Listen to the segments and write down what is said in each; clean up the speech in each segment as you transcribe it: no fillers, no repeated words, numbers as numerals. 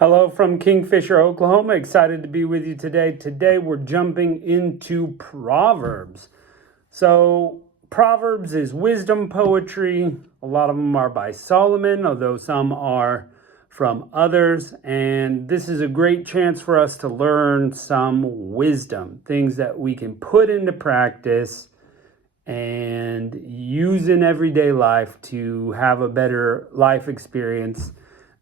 Hello from Kingfisher, Oklahoma. Excited to be with you today. Today we're jumping into Proverbs. So, Proverbs is wisdom poetry. A lot of them are by Solomon, although some are from others. And this is a great chance for us to learn some wisdom, things that we can put into practice and use in everyday life to have a better life experience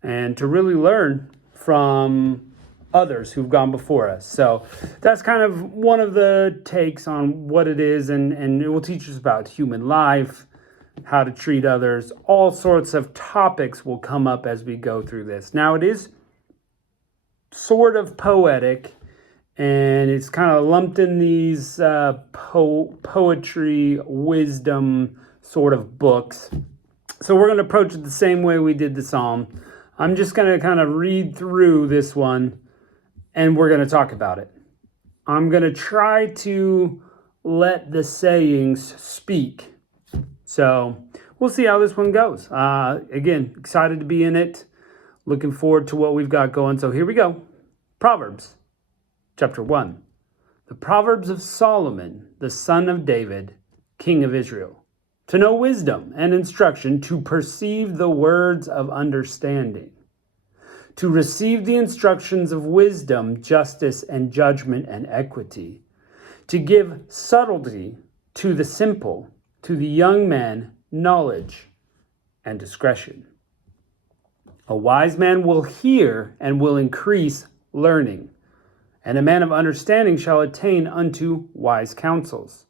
and to really learn from others who've gone before us. So that's kind of one of the takes on what it is, and it will teach us about human life, how to treat others. All sorts of topics will come up as we go through this. Now, it is sort of poetic, and it's kind of lumped in these poetry, wisdom sort of books. So we're going to approach it the same way we did the Psalm. I'm just going to kind of read through this one, and we're going to talk about it. I'm going to try to let the sayings speak. So we'll see how this one goes. Again, excited to be in it. Looking forward to what we've got going. So here we go. Proverbs, chapter 1. The Proverbs of Solomon, the son of David, king of Israel. To know wisdom and instruction, to perceive the words of understanding, to receive the instructions of wisdom, justice and judgment and equity, to give subtlety to the simple, to the young man knowledge and discretion. A wise man will hear and will increase learning, and a man of understanding shall attain unto wise counsels.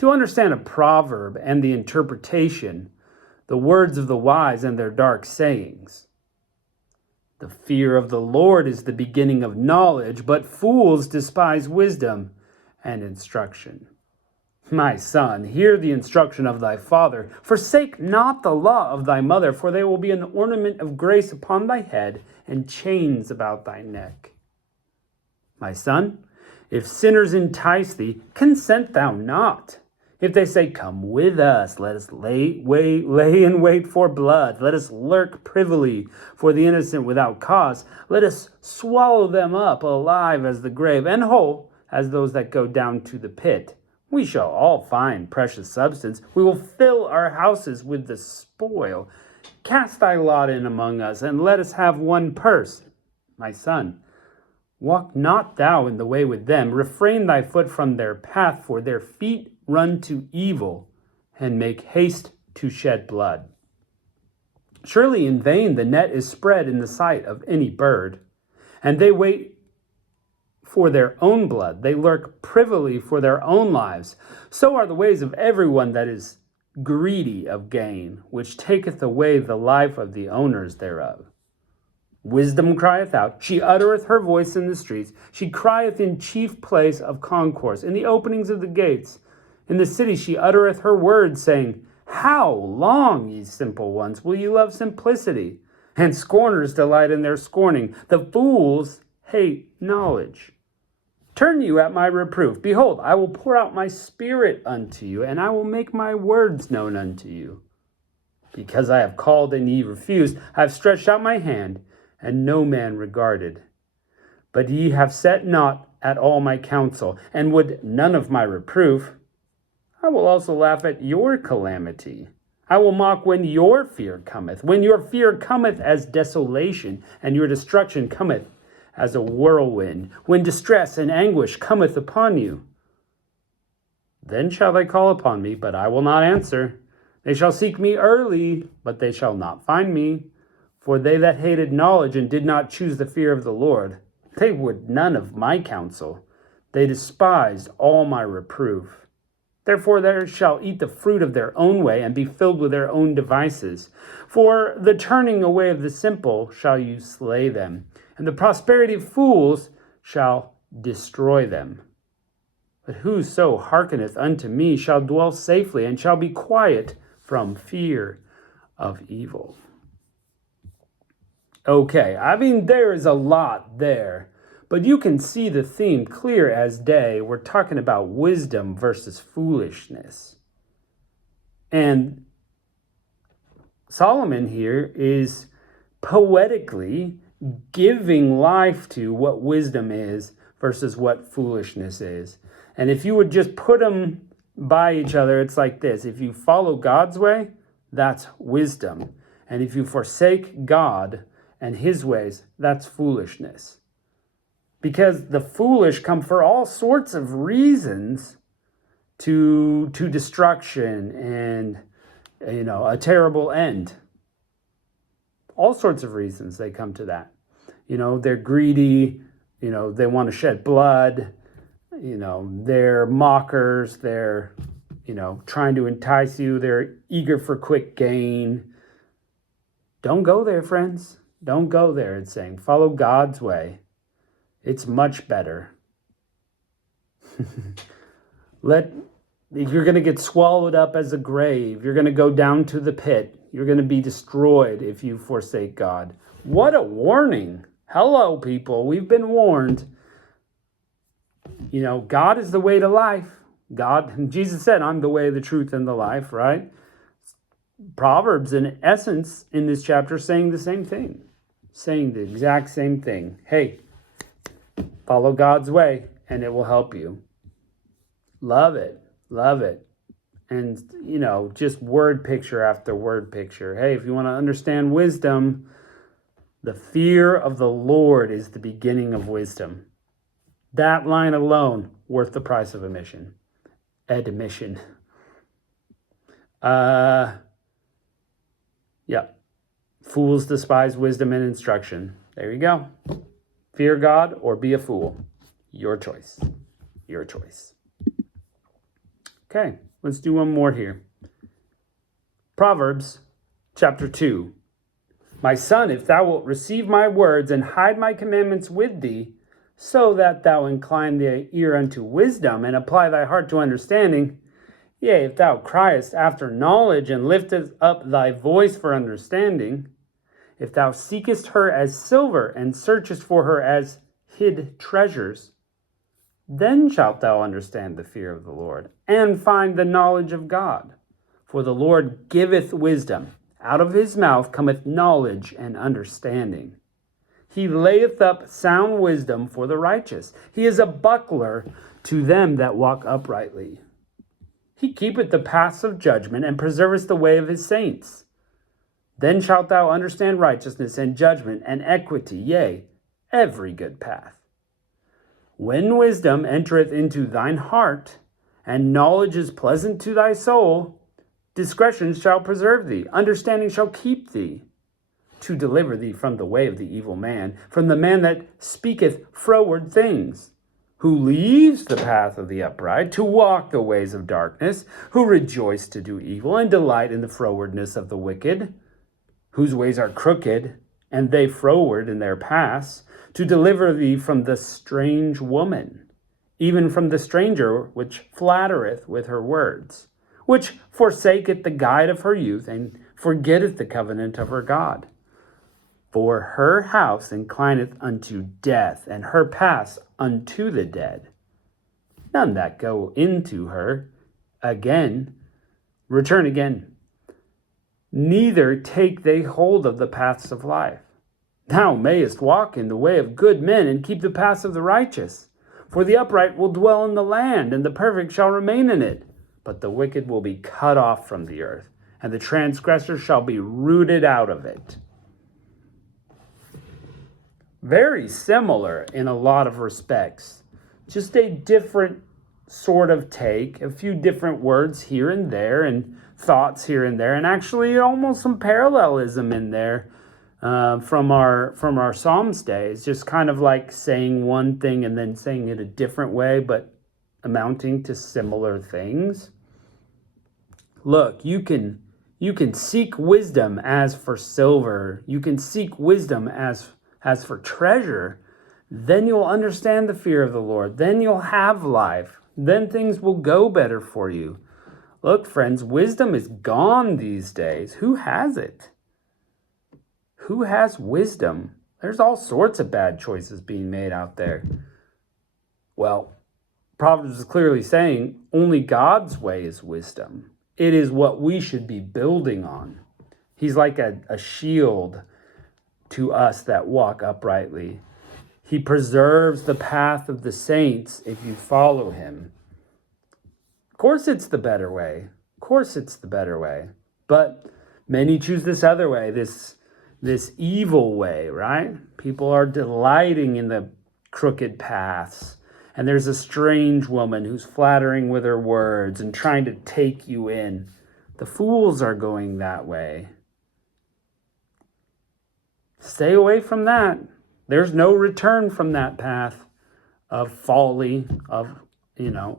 To understand a proverb and the interpretation, the words of the wise and their dark sayings. The fear of the Lord is the beginning of knowledge, but fools despise wisdom and instruction. My son, hear the instruction of thy father. Forsake not the law of thy mother, for they will be an ornament of grace upon thy head and chains about thy neck. My son, if sinners entice thee, consent thou not. If they say, come with us, let us lay in wait for blood. Let us lurk privily for the innocent without cause. Let us swallow them up alive as the grave, and whole as those that go down to the pit. We shall all find precious substance. We will fill our houses with the spoil. Cast thy lot in among us, and let us have one purse. My son, walk not thou in the way with them. Refrain thy foot from their path, for their feet run to evil and make haste to shed blood. Surely in vain the net is spread in the sight of any bird, and they wait for their own blood. They lurk privily for their own lives. So are the ways of everyone that is greedy of gain, which taketh away the life of the owners thereof. Wisdom crieth out, she uttereth her voice in the streets. She crieth in chief place of concourse, in the openings of the gates. In the city she uttereth her words, saying, how long, ye simple ones, will ye love simplicity? And scorners delight in their scorning. The fools hate knowledge. Turn you at my reproof. Behold, I will pour out my spirit unto you, and I will make my words known unto you. Because I have called and ye refused, I have stretched out my hand, and no man regarded. But ye have set not at all my counsel, and would none of my reproof. I will also laugh at your calamity. I will mock when your fear cometh, when your fear cometh as desolation, and your destruction cometh as a whirlwind, when distress and anguish cometh upon you. Then shall they call upon me, but I will not answer. They shall seek me early, but they shall not find me. For they that hated knowledge and did not choose the fear of the Lord, they would none of my counsel. They despised all my reproof. Therefore they shall eat the fruit of their own way, and be filled with their own devices. For the turning away of the simple shall you slay them, and the prosperity of fools shall destroy them. But whoso hearkeneth unto me shall dwell safely, and shall be quiet from fear of evil. Okay, I mean, there is a lot there. But you can see the theme clear as day. We're talking about wisdom versus foolishness. And Solomon here is poetically giving life to what wisdom is versus what foolishness is. And if you would just put them by each other, it's like this. If you follow God's way, that's wisdom. And if you forsake God and his ways, that's foolishness. Because the foolish come for all sorts of reasons to destruction and, a terrible end. All sorts of reasons they come to that. They're greedy, they want to shed blood, they're mockers, they're, trying to entice you, they're eager for quick gain. Don't go there, friends. Don't go there, it's saying. Follow God's way. It's much better. You're going to get swallowed up as a grave. You're going to go down to the pit. You're going to be destroyed if you forsake God. What a warning. Hello, people. We've been warned. God is the way to life. Jesus said, I'm the way, the truth, and the life, right? Proverbs, in essence, in this chapter, saying the same thing. Saying the exact same thing. Hey, follow God's way, and it will help you. Love it. Love it. And, just word picture after word picture. Hey, if you want to understand wisdom, the fear of the Lord is the beginning of wisdom. That line alone, worth the price of admission. Fools despise wisdom and instruction. There you go. Fear God or be a fool. Your choice. Your choice. Okay, let's do one more here. Proverbs chapter 2. My son, if thou wilt receive my words and hide my commandments with thee, so that thou incline thy ear unto wisdom and apply thy heart to understanding, yea, if thou criest after knowledge and liftest up thy voice for understanding, if thou seekest her as silver and searchest for her as hid treasures, then shalt thou understand the fear of the Lord and find the knowledge of God. For the Lord giveth wisdom. Out of his mouth cometh knowledge and understanding. He layeth up sound wisdom for the righteous. He is a buckler to them that walk uprightly. He keepeth the paths of judgment and preserveth the way of his saints. Then shalt thou understand righteousness and judgment and equity, yea, every good path. When wisdom entereth into thine heart, and knowledge is pleasant to thy soul, discretion shall preserve thee, understanding shall keep thee, to deliver thee from the way of the evil man, from the man that speaketh froward things, who leaves the path of the upright, to walk the ways of darkness, who rejoice to do evil, and delight in the frowardness of the wicked, whose ways are crooked, and they froward in their paths, to deliver thee from the strange woman, even from the stranger which flattereth with her words, which forsaketh the guide of her youth, and forgetteth the covenant of her God. For her house inclineth unto death, and her paths unto the dead. None that go into her return again. Neither take they hold of the paths of life. Thou mayest walk in the way of good men, and keep the paths of the righteous. For the upright will dwell in the land, and the perfect shall remain in it. But the wicked will be cut off from the earth, and the transgressor shall be rooted out of it. Very similar in a lot of respects. Just a different sort of take, a few different words here and there, and thoughts here and there, and actually almost some parallelism in there from our Psalms days. Just kind of like saying one thing and then saying it a different way, but amounting to similar things. Look, you can seek wisdom as for silver. You can seek wisdom as for treasure. Then you'll understand the fear of the Lord. Then you'll have life. Then things will go better for you. Look, friends, wisdom is gone these days. Who has it? Who has wisdom? There's all sorts of bad choices being made out there. Well, Proverbs is clearly saying only God's way is wisdom. It is what we should be building on. He's like a shield to us that walk uprightly. He preserves the path of the saints if you follow him. Of course it's the better way. Of course it's the better way. But many choose this other way, this evil way, right? People are delighting in the crooked paths. And there's a strange woman who's flattering with her words and trying to take you in. The fools are going that way. Stay away from that. There's no return from that path of folly, of,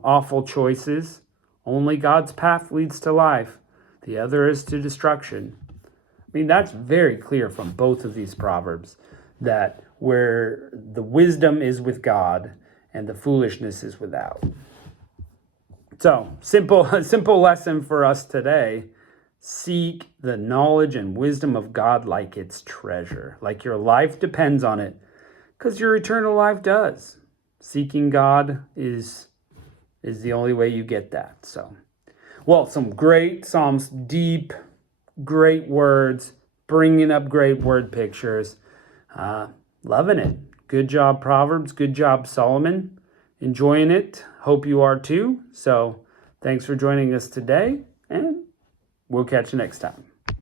awful choices. Only God's path leads to life. The other is to destruction. I mean, that's very clear from both of these Proverbs, that where the wisdom is with God and the foolishness is without. So, simple lesson for us today. Seek the knowledge and wisdom of God like it's treasure, like your life depends on it, because your eternal life does. Seeking God is the only way you get that. So, well, some great Psalms, deep, great words, bringing up great word pictures. Loving it. Good job, Proverbs. Good job, Solomon. Enjoying it. Hope you are too. So, thanks for joining us today, and we'll catch you next time.